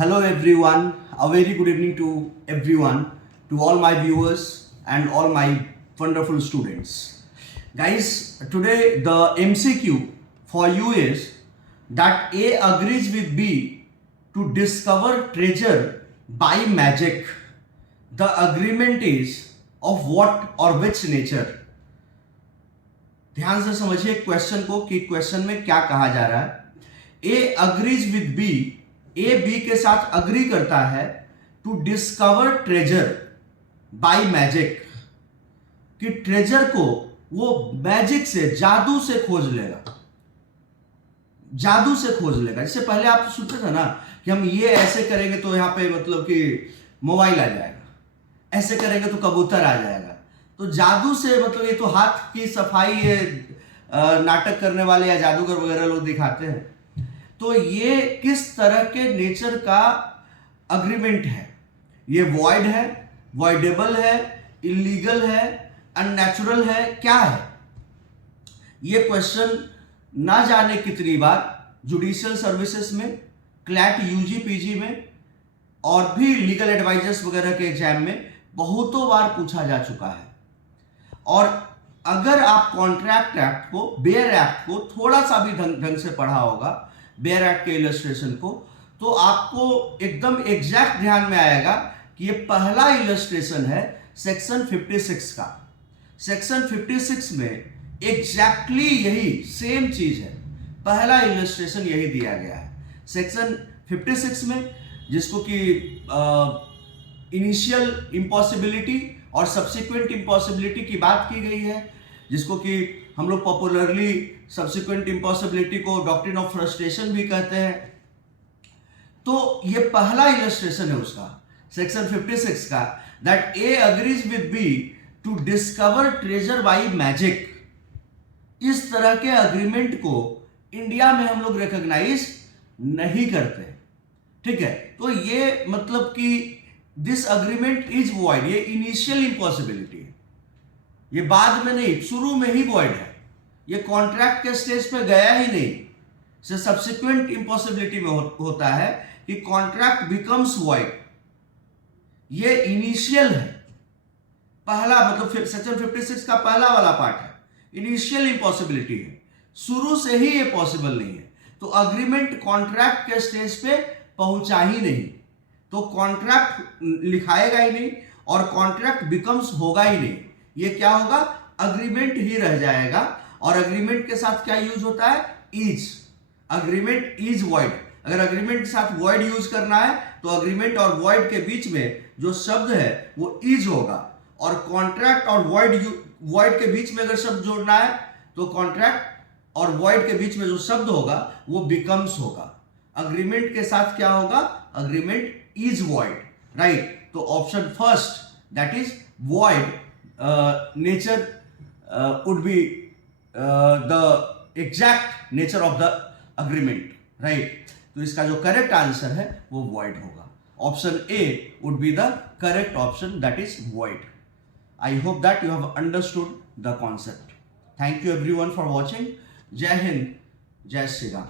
Hello everyone, a very good evening to everyone, to all my viewers and all my wonderful students. Guys, today the MCQ for you is that A agrees with B to discover treasure by magic. The agreement is of what or which nature? ध्यान से समझिए question को कि question में क्या कहा जा रहा है। A agrees with B, A B के साथ अग्री करता है to discover treasure by magic, कि ट्रेजर को वो मैजिक से, जादू से खोज लेगा, जादू से खोज लेगा। जैसे पहले आप सुनते थे ना कि हम ये ऐसे करेंगे तो यहां पे मतलब कि मोबाइल आ जाएगा, ऐसे करेंगे तो कबूतर आ जाएगा। तो जादू से मतलब ये तो हाथ की सफाई ये नाटक करने वाले या जादूगर वगैरह लोग दिखाते हैं। तो ये किस तरह के नेचर का अग्रीमेंट है? ये वॉइड है, वॉइडेबल है, इलीगल है, अननेचुरल है, क्या है? ये क्वेश्चन ना जाने कितनी बार जुडिशियल सर्विसेज में, क्लैट यूजी पीजी में और भी लीगल एडवाइजर्स वगैरह के एग्जाम में बहुतों बार पूछा जा चुका है। और अगर आप कॉन्ट्रैक्ट एक्ट को, बेयर एक्ट को थोड़ा सा भी ढंग से पढ़ा होगा, बेयर एक्ट के इलस्ट्रेशन को, तो आपको एकदम एग्जैक्ट ध्यान में आएगा कि ये पहला इलस्ट्रेशन है सेक्शन 56 का। सेक्शन 56 में एग्जैक्टली यही सेम चीज है, पहला इलस्ट्रेशन यही दिया गया है सेक्शन 56 में, जिसको कि इनिशियल इम्पॉसिबिलिटी और सब्सिक्वेंट इम्पॉसिबिलिटी की बात की गई है, जिसको कि हम लोग पॉपुलरली सब्सिक्वेंट इम्पॉसिबिलिटी को डॉक्ट्रिन ऑफ फ्रस्ट्रेशन भी कहते हैं। तो ये पहला इलस्ट्रेशन है उसका, सेक्शन 56 का, that A agrees with B to discover treasure by magic. इस तरह के अग्रीमेंट को इंडिया में हम लोग रिकॉग्नाइज नहीं करते, ठीक है। तो ये मतलब कि दिस अग्रीमेंट इज वॉइड, ये इनिशियल इम्पॉसिबिलिटी है, ये बाद में नहीं, शुरू में ही वॉइड है, ये कॉन्ट्रैक्ट के स्टेज पे गया ही नहीं। से सब्सिक्वेंट इम्पॉसिबिलिटी में होता है कि कॉन्ट्रैक्ट बिकम्स वॉइड। ये इनिशियल है, पहला मतलब सेक्शन 56 का पहला वाला पार्ट है, इनिशियल इम्पॉसिबिलिटी है, शुरू से ही ये पॉसिबल नहीं है। तो अग्रीमेंट कॉन्ट्रैक्ट के स्टेज पे पहुंचा ही नहीं, तो कॉन्ट्रैक्ट लिखाएगा ही नहीं और कॉन्ट्रैक्ट बिकम्स होगा ही नहीं। ये क्या होगा? अग्रीमेंट ही रह जाएगा। और अग्रीमेंट के साथ क्या यूज होता है? इज। Agreement is void. अगर अग्रीमेंट के साथ वॉइड यूज करना है तो अग्रीमेंट और वॉइड के बीच में जो शब्द है वो इज होगा, और कॉन्ट्रैक्ट और वॉइड के बीच में अगर शब्द जोड़ना है तो कॉन्ट्रैक्ट और वॉइड के बीच में जो शब्द होगा वो बिकम्स होगा। अग्रीमेंट के साथ क्या होगा? Agreement is void, right? तो option first, that is void, nature would be the exact nature of the agreement, right? तो इसका जो करेक्ट आंसर है वो void होगा। Option A would be the correct option, that is void. I hope that you have understood the concept. Thank you everyone for watching. जय हिंद, जय श्री राम।